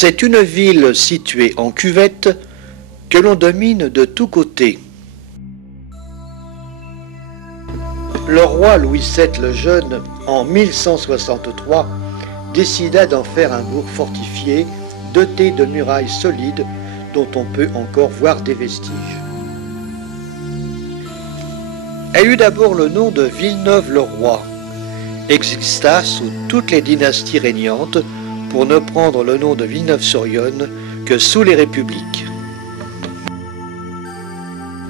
C'est une ville située en cuvette que l'on domine de tous côtés. Le roi Louis VII le Jeune, en 1163, décida d'en faire un bourg fortifié, doté de murailles solides dont on peut encore voir des vestiges. Elle eut d'abord le nom de Villeneuve-le-Roi, exista sous toutes les dynasties régnantes, pour ne prendre le nom de Villeneuve-sur-Yonne que sous les républiques.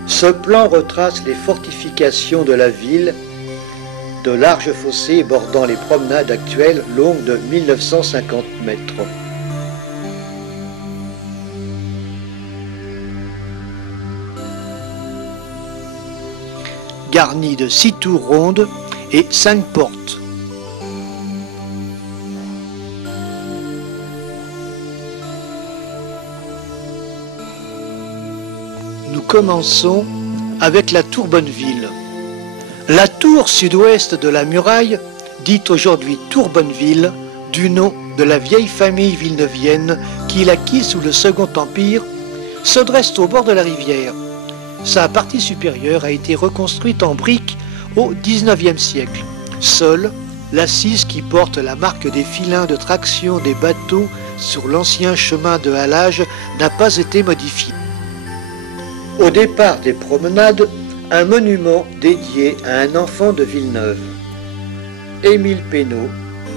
Ce plan retrace les fortifications de la ville, de larges fossés bordant les promenades actuelles longues de 1950 mètres. Garni de 6 tours rondes et 5 portes. Nous commençons avec la tour Bonneville. La tour sud-ouest de la muraille, dite aujourd'hui tour Bonneville, du nom de la vieille famille villeneuvienne qui l'acquit sous le Second Empire, se dresse au bord de la rivière. Sa partie supérieure a été reconstruite en briques au XIXe siècle. Seule, l'assise qui porte la marque des filins de traction des bateaux sur l'ancien chemin de halage n'a pas été modifiée. Au départ des promenades, un monument dédié à un enfant de Villeneuve. Émile Pénaud,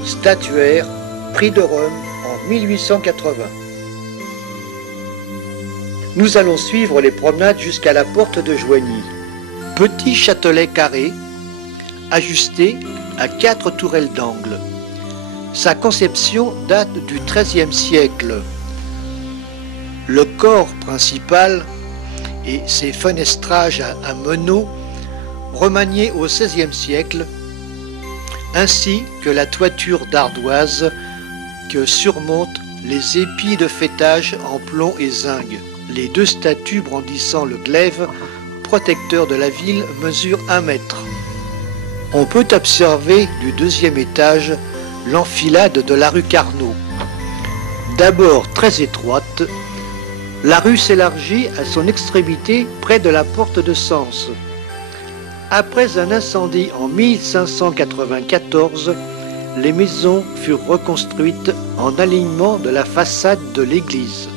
statuaire, prix de Rome en 1880. Nous allons suivre les promenades jusqu'à la porte de Joigny. Petit châtelet carré, ajusté à 4 tourelles d'angle. Sa conception date du XIIIe siècle. Le corps principal et ses fenestrages à meneaux remaniés au XVIe siècle, ainsi que la toiture d'ardoise que surmontent les épis de faîtage en plomb et zinc. Les 2 statues brandissant le glaive, protecteur de la ville, mesurent 1 mètre. On peut observer du 2e étage l'enfilade de la rue Carnot. D'abord très étroite, la rue s'élargit à son extrémité près de la porte de Sens. Après un incendie en 1594, les maisons furent reconstruites en alignement de la façade de l'église.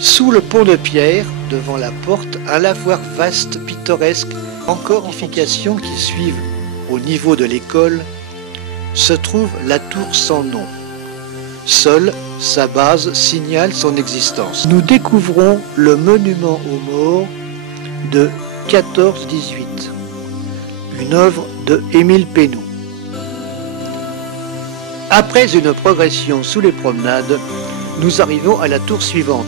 Sous le pont de pierre, devant la porte, un lavoir vaste, pittoresque, encore fortifications qui suivent au niveau de l'école, se trouve la tour sans nom. Seule sa base signale son existence. Nous découvrons le monument aux morts de 14-18, une œuvre de Émile Pénaud. Après une progression sous les promenades, nous arrivons à la tour suivante.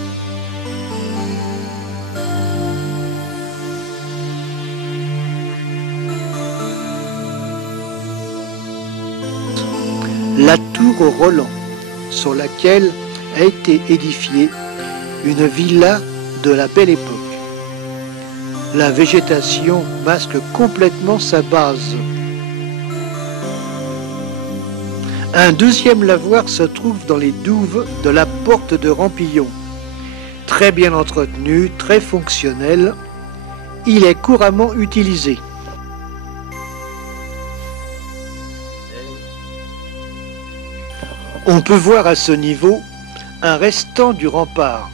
La tour Roland, sur laquelle a été édifiée une villa de la Belle Époque. La végétation masque complètement sa base. Un 2e lavoir se trouve dans les douves de la porte de Rampillon. Très bien entretenu, très fonctionnel, il est couramment utilisé. On peut voir à ce niveau un restant du rempart.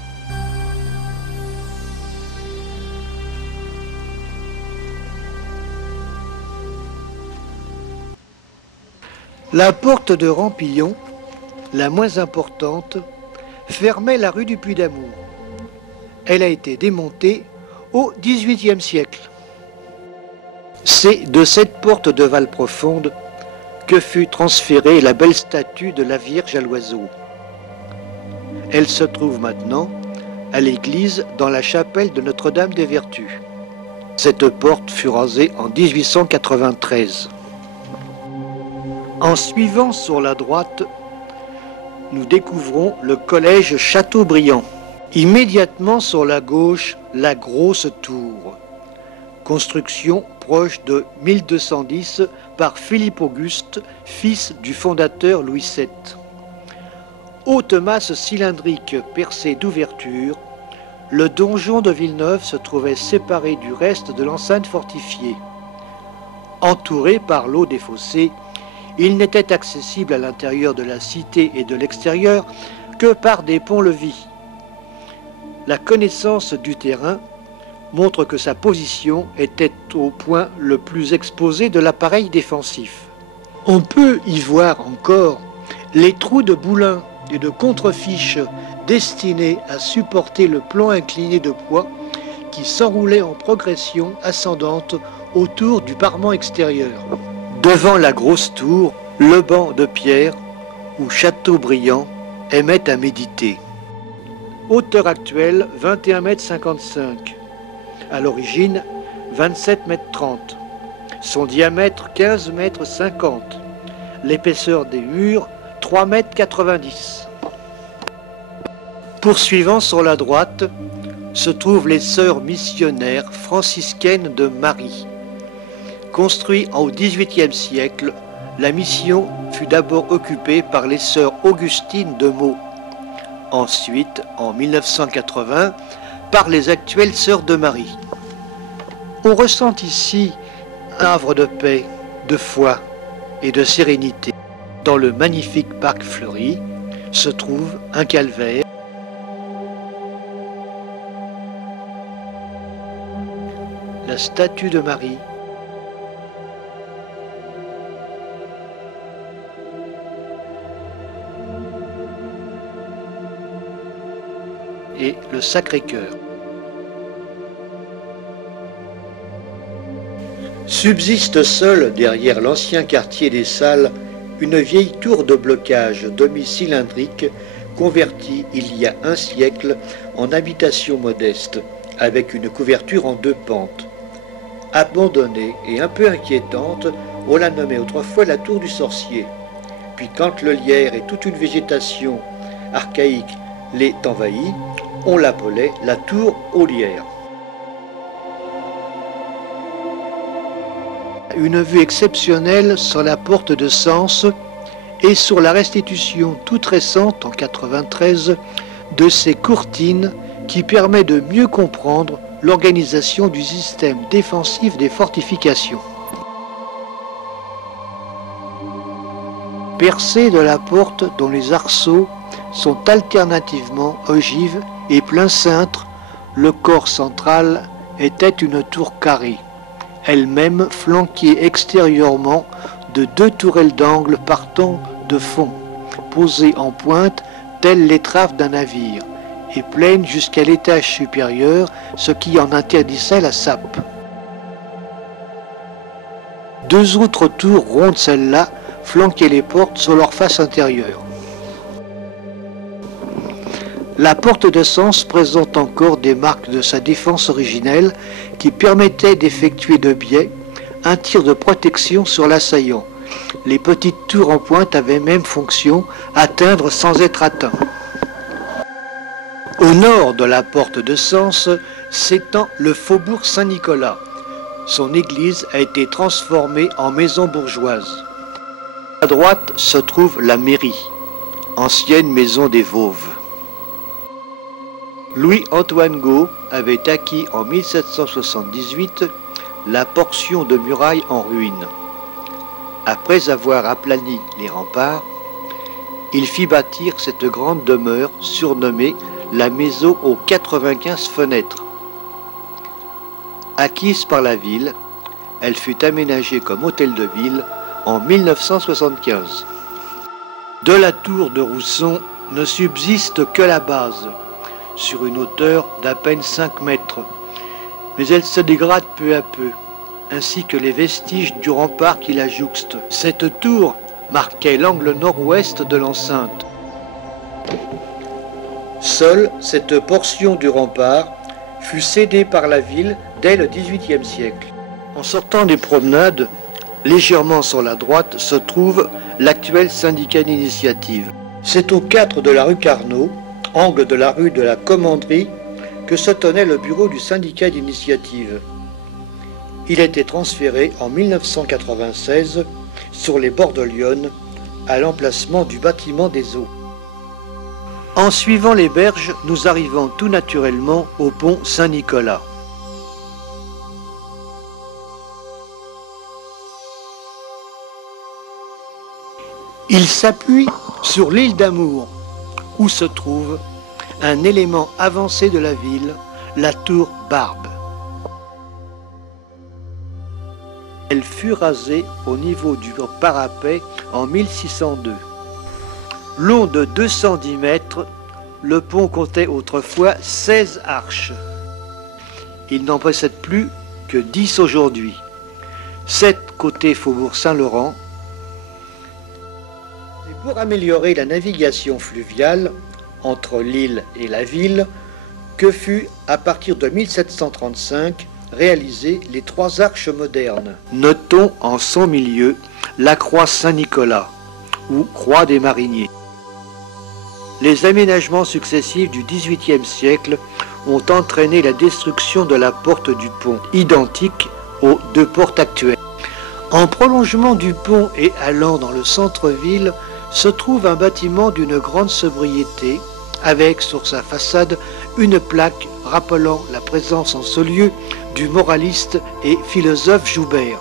La porte de Rampillon, la moins importante, fermait la rue du Puy-d'Amour. Elle a été démontée au XVIIIe siècle. C'est de cette porte de Val profonde que fut transférée la belle statue de la Vierge à l'oiseau. Elle se trouve maintenant à l'église dans la chapelle de Notre-Dame des Vertus. Cette porte fut rasée en 1893. En suivant sur la droite, nous découvrons le collège Chateaubriand. Immédiatement sur la gauche, la grosse tour. Construction proche de 1210 par Philippe Auguste, fils du fondateur Louis VII. Haute masse cylindrique percée d'ouvertures, le donjon de Villeneuve se trouvait séparé du reste de l'enceinte fortifiée. Entouré par l'eau des fossés, il n'était accessible à l'intérieur de la cité et de l'extérieur que par des ponts-levis. La connaissance du terrain montre que sa position était au point le plus exposé de l'appareil défensif. On peut y voir encore les trous de boulins et de contrefiches destinés à supporter le plan incliné de poids qui s'enroulait en progression ascendante autour du parement extérieur. Devant la grosse tour, le banc de pierre où Chateaubriand aimait à méditer. Hauteur actuelle 21,55 m. À l'origine 27,30 m. Son diamètre 15,50 m. L'épaisseur des murs 3,90 m. Poursuivant sur la droite se trouvent les sœurs missionnaires franciscaines de Marie. Construit au XVIIIe siècle, la mission fut d'abord occupée par les sœurs Augustines de Meaux. Ensuite, en 1980, par les actuelles sœurs de Marie. On ressent ici un havre de paix, de foi et de sérénité. Dans le magnifique parc fleuri se trouve un calvaire, la statue de Marie, et le Sacré-Cœur. Subsiste seule derrière l'ancien quartier des Salles une vieille tour de blocage demi-cylindrique convertie il y a un siècle en habitation modeste avec une couverture en 2 pentes. Abandonnée et un peu inquiétante, on l'a nommée autrefois la tour du sorcier. Puis quand le lierre et toute une végétation archaïque l'est envahie, on l'appelait la tour aux lierres. Une vue exceptionnelle sur la porte de Sens et sur la restitution toute récente en 1993 de ces courtines qui permet de mieux comprendre l'organisation du système défensif des fortifications. Percée de la porte dont les arceaux sont alternativement ogives et plein cintre, le corps central était une tour carrée, elle-même flanquée extérieurement de 2 tourelles d'angle partant de fond, posées en pointe telles l'étrave d'un navire, et pleines jusqu'à l'étage supérieur, ce qui en interdisait la sape. 2 autres tours rondes celles-là flanquaient les portes sur leur face intérieure. La porte de Sens présente encore des marques de sa défense originelle qui permettaient d'effectuer de biais un tir de protection sur l'assaillant. Les petites tours en pointe avaient même fonction atteindre sans être atteints. Au nord de la porte de Sens s'étend le faubourg Saint-Nicolas. Son église a été transformée en maison bourgeoise. À droite se trouve la mairie, ancienne maison des Vauves. Louis-Antoine Gault avait acquis en 1778 la portion de muraille en ruine. Après avoir aplani les remparts, il fit bâtir cette grande demeure surnommée la maison aux 95 fenêtres. Acquise par la ville, elle fut aménagée comme hôtel de ville en 1975. De la tour de Rousson ne subsiste que la base, sur une hauteur d'à peine 5 mètres, mais elle se dégrade peu à peu, ainsi que les vestiges du rempart qui la jouxte. Cette tour marquait l'angle nord-ouest de l'enceinte. Seule cette portion du rempart fut cédée par la ville dès le XVIIIe siècle. En sortant des promenades, légèrement sur la droite se trouve l'actuel syndicat d'initiative. C'est au 4 de la rue Carnot, angle de la rue de la Commanderie, que se tenait le bureau du syndicat d'initiative. Il était transféré en 1996 sur les bords de l'Yonne à l'emplacement du bâtiment des eaux. En suivant les berges, nous arrivons tout naturellement au pont Saint-Nicolas. Il s'appuie sur l'île d'Amour, où se trouve un élément avancé de la ville, la tour Barbe. Elle fut rasée au niveau du parapet en 1602. Long de 210 mètres, le pont comptait autrefois 16 arches. Il n'en possède plus que 10 aujourd'hui. 7 côté Faubourg Saint-Laurent. Et pour améliorer la navigation fluviale entre l'île et la ville, que fut, à partir de 1735, réalisé les 3 arches modernes. Notons en son milieu la croix Saint-Nicolas, ou croix des mariniers. Les aménagements successifs du XVIIIe siècle ont entraîné la destruction de la porte du pont, identique aux 2 portes actuelles. En prolongement du pont et allant dans le centre-ville, se trouve un bâtiment d'une grande sobriété, avec sur sa façade une plaque rappelant la présence en ce lieu du moraliste et philosophe Joubert,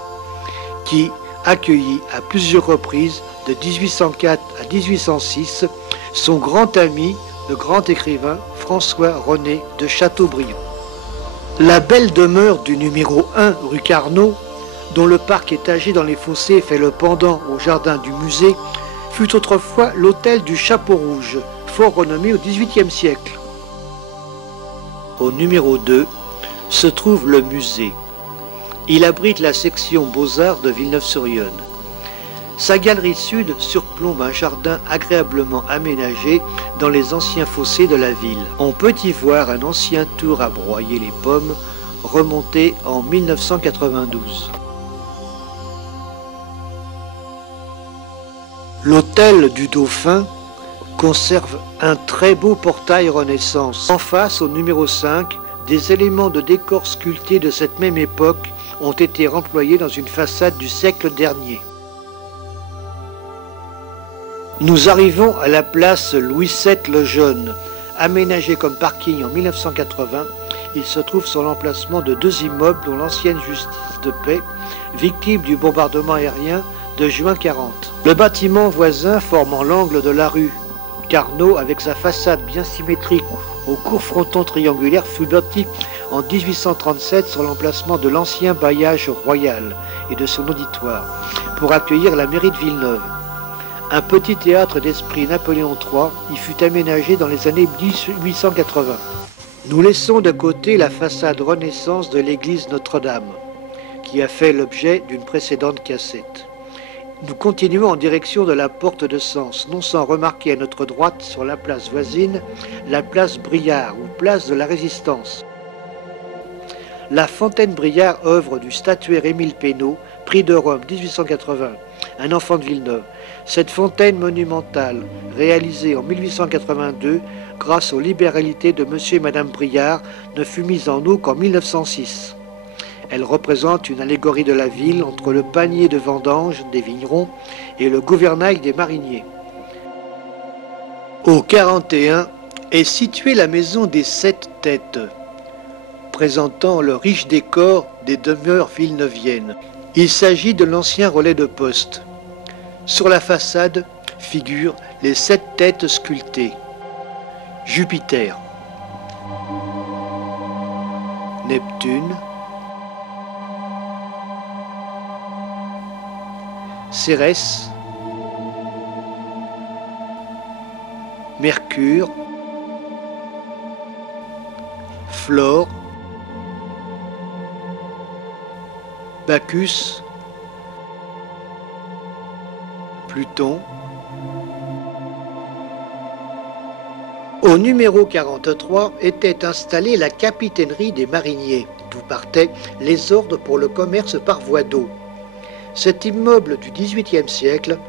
qui accueillit à plusieurs reprises, de 1804 à 1806, son grand ami, le grand écrivain François-René de Chateaubriand. La belle demeure du numéro 1 rue Carnot, dont le parc étagé dans les fossés fait le pendant au jardin du musée, fut autrefois l'hôtel du Chapeau Rouge, fort renommé au XVIIIe siècle. Au numéro 2 se trouve le musée. Il abrite la section Beaux-Arts de Villeneuve-sur-Yonne. Sa galerie sud surplombe un jardin agréablement aménagé dans les anciens fossés de la ville. On peut y voir un ancien tour à broyer les pommes, remonté en 1992. L'hôtel du Dauphin conserve un très beau portail Renaissance. En face, au numéro 5, des éléments de décor sculptés de cette même époque ont été remployés dans une façade du siècle dernier. Nous arrivons à la place Louis VII le Jeune. Aménagé comme parking en 1980, il se trouve sur l'emplacement de 2 immeubles dont l'ancienne justice de paix, victime du bombardement aérien de juin 40. Le bâtiment voisin formant l'angle de la rue Carnot avec sa façade bien symétrique au court fronton triangulaire fut bâti en 1837 sur l'emplacement de l'ancien bailliage royal et de son auditoire pour accueillir la mairie de Villeneuve. Un petit théâtre d'esprit Napoléon III y fut aménagé dans les années 1880. Nous laissons de côté la façade Renaissance de l'église Notre-Dame, qui a fait l'objet d'une précédente cassette. Nous continuons en direction de la porte de Sens, non sans remarquer à notre droite, sur la place voisine, la place Briard, ou place de la Résistance. La fontaine Briard, œuvre du statuaire Émile Pénaud, prix de Rome 1880, un enfant de Villeneuve. Cette fontaine monumentale, réalisée en 1882, grâce aux libéralités de monsieur et madame Briard, ne fut mise en eau qu'en 1906. Elle représente une allégorie de la ville entre le panier de vendange des vignerons et le gouvernail des mariniers. Au 41 est située la maison des 7 têtes, présentant le riche décor des demeures villeneuviennes. Il s'agit de l'ancien relais de poste. Sur la façade figurent les 7 têtes sculptées. Jupiter, Neptune, Cérès, Mercure, Flore, Bacchus, Pluton. Au numéro 43 était installée la capitainerie des mariniers, d'où partaient les ordres pour le commerce par voie d'eau. Cet immeuble du XVIIIe siècle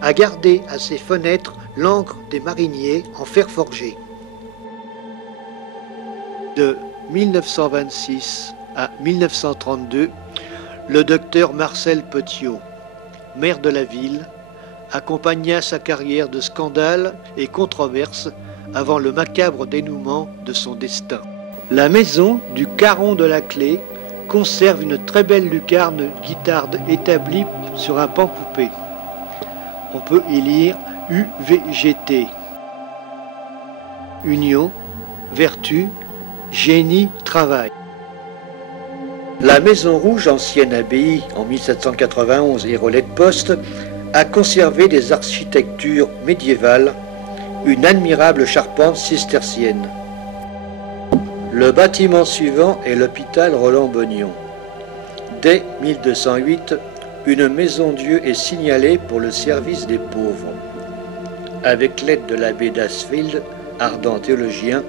a gardé à ses fenêtres l'encre des mariniers en fer forgé. De 1926 à 1932, le docteur Marcel Petiot, maire de la ville, accompagna sa carrière de scandales et controverses avant le macabre dénouement de son destin. La maison du Caron de la Clé conserve une très belle lucarne guittarde établie sur un pan coupé. On peut y lire UVGT. Union, vertu, génie, travail. La Maison Rouge, ancienne abbaye en 1791 et relais de poste, a conservé des architectures médiévales, une admirable charpente cistercienne. Le bâtiment suivant est l'hôpital Roland-Bognon. Dès 1208, une maison-dieu est signalée pour le service des pauvres. Avec l'aide de l'abbé d'Asfield, ardent théologien,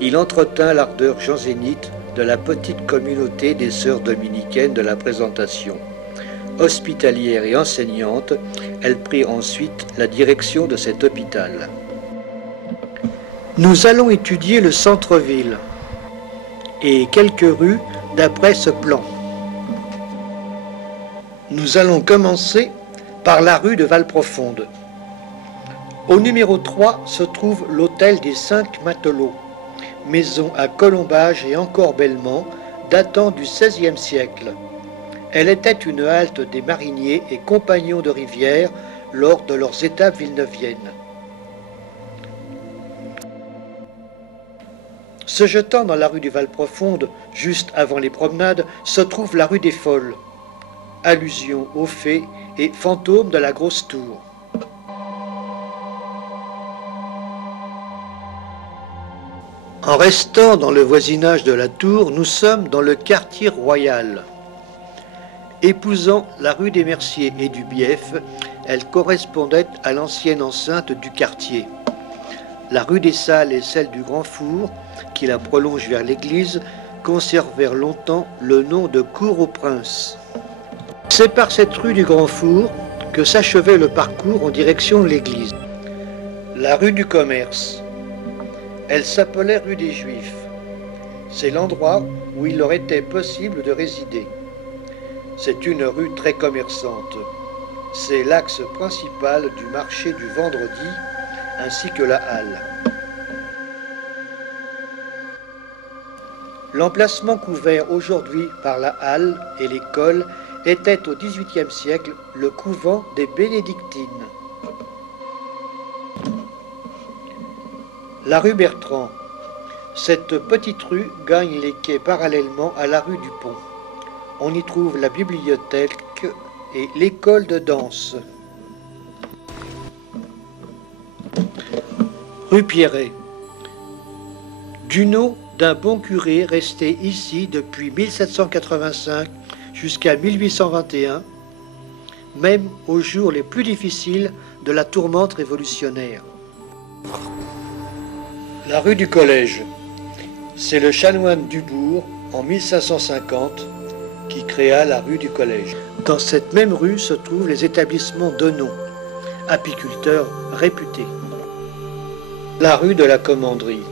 il entretint l'ardeur jansénite de la petite communauté des sœurs dominicaines de la Présentation. Hospitalière et enseignante, elle prit ensuite la direction de cet hôpital. Nous allons étudier le centre-ville et quelques rues d'après ce plan. Nous allons commencer par la rue de Valprofonde. Au numéro 3 se trouve l'hôtel des 5 matelots, maison à colombage et encorbellement datant du XVIe siècle. Elle était une halte des mariniers et compagnons de rivière lors de leurs étapes villeneuviennes. Se jetant dans la rue du Valprofonde, juste avant les promenades, se trouve la rue des Folles, allusion aux fées et fantômes de la Grosse Tour. En restant dans le voisinage de la Tour, nous sommes dans le quartier royal. Épousant la rue des Merciers et du Bief, elle correspondait à l'ancienne enceinte du quartier. La rue des Salles et celle du Grand Four, qui la prolonge vers l'église, conservèrent longtemps le nom de Cour aux Princes. C'est par cette rue du Grand Four que s'achevait le parcours en direction de l'église. La rue du Commerce. Elle s'appelait rue des Juifs. C'est l'endroit où il leur était possible de résider. C'est une rue très commerçante. C'est l'axe principal du marché du vendredi, ainsi que la halle. L'emplacement couvert aujourd'hui par la halle et l'école était au XVIIIe siècle le couvent des Bénédictines. La rue Bertrand. Cette petite rue gagne les quais parallèlement à la rue du Pont. On y trouve la bibliothèque et l'école de danse. Rue Pierret. Du nom d'un bon curé resté ici depuis 1785 jusqu'à 1821, même aux jours les plus difficiles de la tourmente révolutionnaire. La rue du Collège. C'est le chanoine Dubourg, en 1550, qui créa la rue du Collège. Dans cette même rue se trouvent les établissements Denon, apiculteurs réputés. La rue de la Commanderie.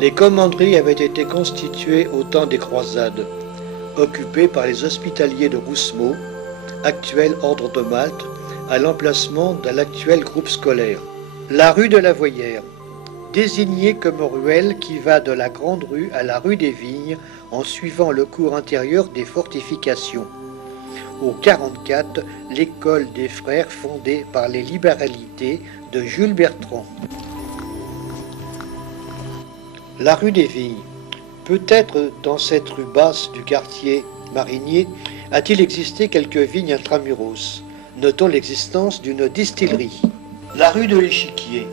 Les commanderies avaient été constituées au temps des croisades, occupées par les hospitaliers de Roussemont, actuel ordre de Malte, à l'emplacement de l'actuel groupe scolaire. La rue de la Voyère, désignée comme ruelle qui va de la Grande Rue à la rue des Vignes en suivant le cours intérieur des fortifications. Au 44, l'école des frères fondée par les libéralités de Jules Bertrand. La rue des Vignes. Peut-être dans cette rue basse du quartier marinier a-t-il existé quelques vignes intramuros. Notons l'existence d'une distillerie. La rue de l'Échiquier.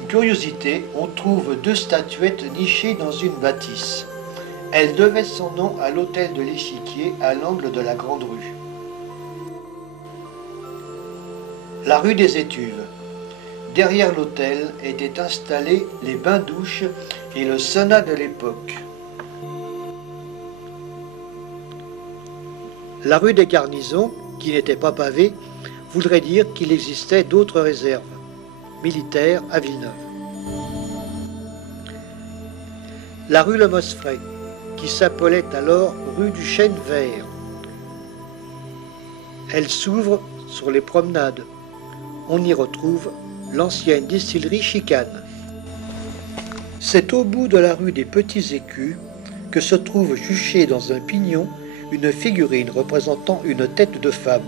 Une curiosité, on trouve 2 statuettes nichées dans une bâtisse. Elle devait son nom à l'hôtel de l'Échiquier à l'angle de la Grande Rue. La rue des Étuves. Derrière l'hôtel étaient installés les bains-douches et le sauna de l'époque. La rue des Garnisons, qui n'était pas pavée, voudrait dire qu'il existait d'autres réserves militaires à Villeneuve. La rue Le Mosfray, qui s'appelait alors rue du Chêne Vert. Elle s'ouvre sur les promenades. On y retrouve l'ancienne distillerie Chicane. C'est au bout de la rue des Petits Écus que se trouve juchée dans un pignon une figurine représentant une tête de femme.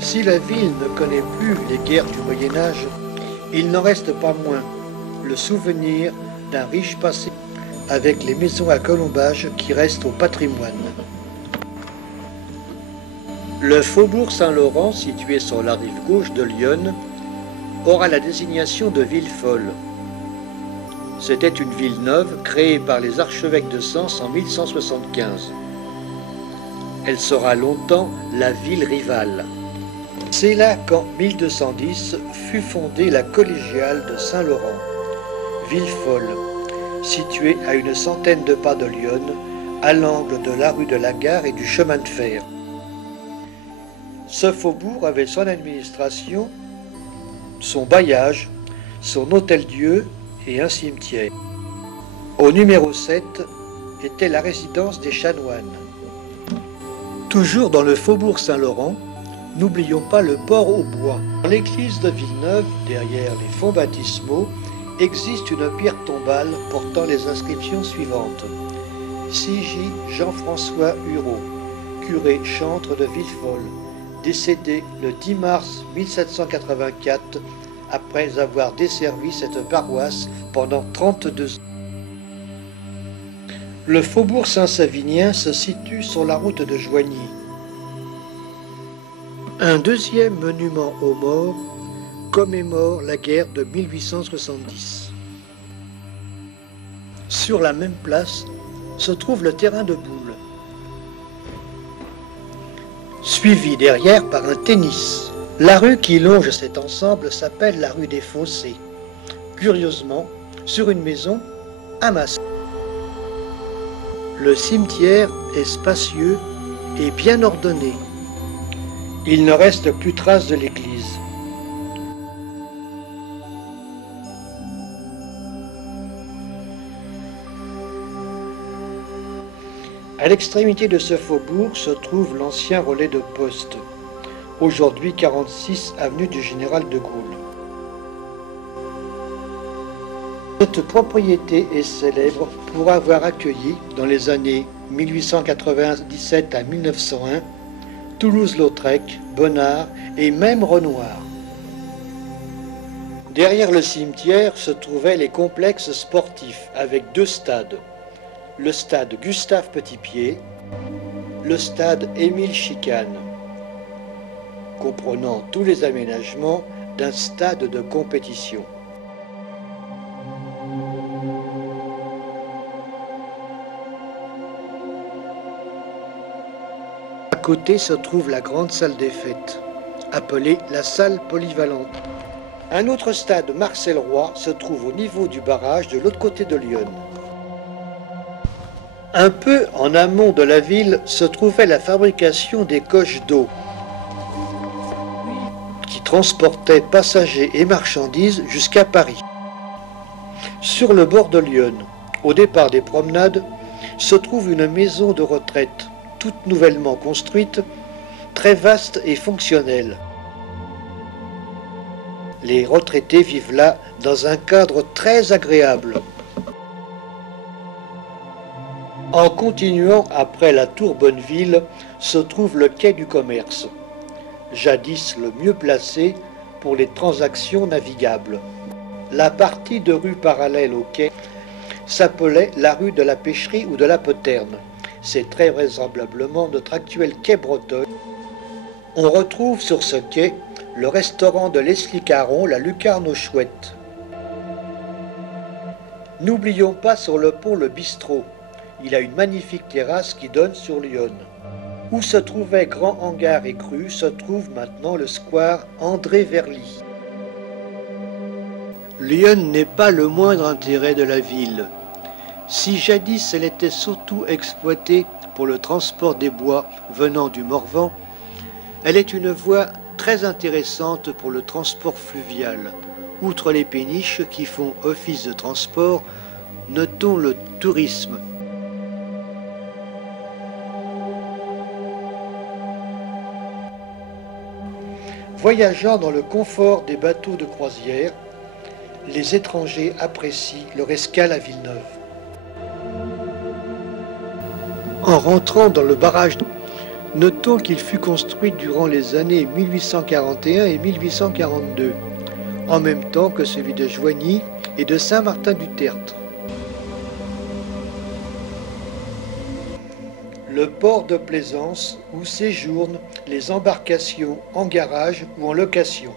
Si la ville ne connaît plus les guerres du Moyen-Âge, il n'en reste pas moins le souvenir d'un riche passé avec les maisons à colombage qui restent au patrimoine. Le faubourg Saint-Laurent, situé sur la rive gauche de Lyon, aura la désignation de ville folle. C'était une ville neuve créée par les archevêques de Sens en 1175. Elle sera longtemps la ville rivale. C'est là qu'en 1210 fut fondée la collégiale de Saint-Laurent, ville folle, située à une centaine de pas de Lyon, à l'angle de la rue de la Gare et du chemin de fer. Ce faubourg avait son administration, son bailliage, son hôtel-dieu et un cimetière. Au numéro 7 était la résidence des chanoines. Toujours dans le faubourg Saint-Laurent, n'oublions pas le port au bois. Dans l'église de Villeneuve, derrière les fonts baptismaux, existe une pierre tombale portant les inscriptions suivantes. C.J. Jean-François Hureau, curé chantre de Villefolle, décédé le 10 mars 1784 après avoir desservi cette paroisse pendant 32 ans. Le faubourg Saint-Savinien se situe sur la route de Joigny. Un deuxième monument aux morts commémore la guerre de 1870. Sur la même place se trouve le terrain de boules, suivi derrière par un tennis. La rue qui longe cet ensemble s'appelle la rue des Fossés. Curieusement, sur une maison, un masque. Le cimetière est spacieux et bien ordonné. Il ne reste plus trace de l'église. À l'extrémité de ce faubourg se trouve l'ancien relais de poste, aujourd'hui 46 avenue du Général de Gaulle. Cette propriété est célèbre pour avoir accueilli, dans les années 1897 à 1901, Toulouse-Lautrec, Bonnard et même Renoir. Derrière le cimetière se trouvaient les complexes sportifs avec deux stades. Le stade Gustave Petitpied, le stade Émile Chicane, comprenant tous les aménagements d'un stade de compétition. À côté se trouve la grande salle des fêtes, appelée la salle polyvalente. Un autre stade Marcel Roy se trouve au niveau du barrage de l'autre côté de Lyon. Un peu en amont de la ville se trouvait la fabrication des coches d'eau, qui transportaient passagers et marchandises jusqu'à Paris. Sur le bord de Lyon, au départ des promenades, se trouve une maison de retraite, toute nouvellement construite, très vaste et fonctionnelle. Les retraités vivent là dans un cadre très agréable. En continuant après la tour Bonneville se trouve le quai du commerce, jadis le mieux placé pour les transactions navigables. La partie de rue parallèle au quai s'appelait la rue de la Pêcherie ou de la Poterne. C'est très vraisemblablement notre actuel quai Breton. On retrouve sur ce quai le restaurant de Leslie Caron, la Lucarne aux Chouettes. N'oublions pas sur le pont le bistrot. Il a une magnifique terrasse qui donne sur Lyon. Où se trouvait Grand Hangar et Cru se trouve maintenant le square André Verly. Lyon n'est pas le moindre intérêt de la ville. Si jadis elle était surtout exploitée pour le transport des bois venant du Morvan, elle est une voie très intéressante pour le transport fluvial. Outre les péniches qui font office de transport, notons le tourisme. Voyageant dans le confort des bateaux de croisière, Les étrangers apprécient leur escale à Villeneuve. En rentrant dans le barrage, notons qu'il fut construit durant les années 1841 et 1842, en même temps que celui de Joigny et de Saint-Martin-du-Tertre. Le port de plaisance où séjournent les embarcations en garage ou en location.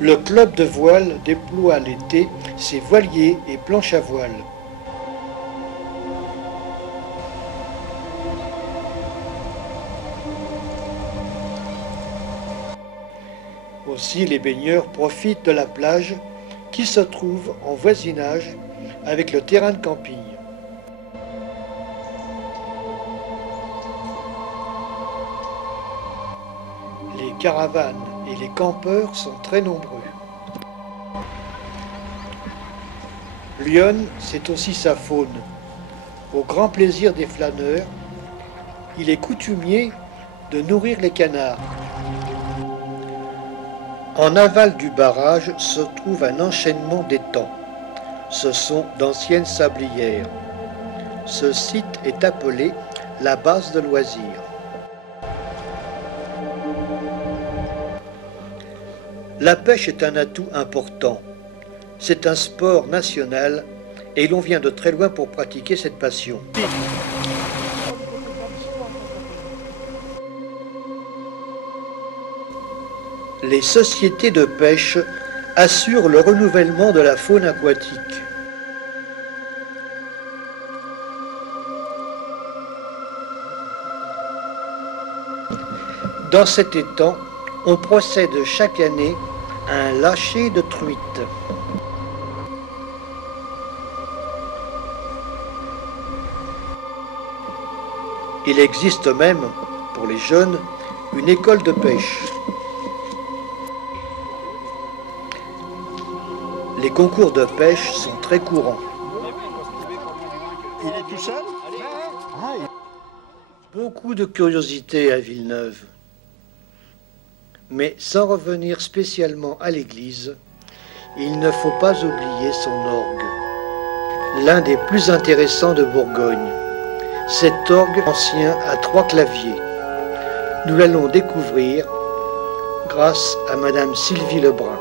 Le club de voile déploie l'été ses voiliers et planches à voile. Aussi, les baigneurs profitent de la plage qui se trouve en voisinage avec le terrain de camping. Les caravanes et les campeurs sont très nombreux. Lyon, c'est aussi sa faune. Au grand plaisir des flâneurs, il est coutumier de nourrir les canards. En aval du barrage se trouve un enchaînement d'étangs. Ce sont d'anciennes sablières. Ce site est appelé la base de loisirs. La pêche est un atout important. C'est un sport national et l'on vient de très loin pour pratiquer cette passion. Les sociétés de pêche assurent le renouvellement de la faune aquatique. Dans cet étang, on procède chaque année à un lâcher de truites. Il existe même, pour les jeunes, une école de pêche. Les concours de pêche sont très courants. Il est tout seul? Beaucoup de curiosités à Villeneuve. Mais sans revenir spécialement à l'église, il ne faut pas oublier son orgue, l'un des plus intéressants de Bourgogne. Cet orgue ancien a 3 claviers. Nous l'allons découvrir grâce à Madame Sylvie Lebrun.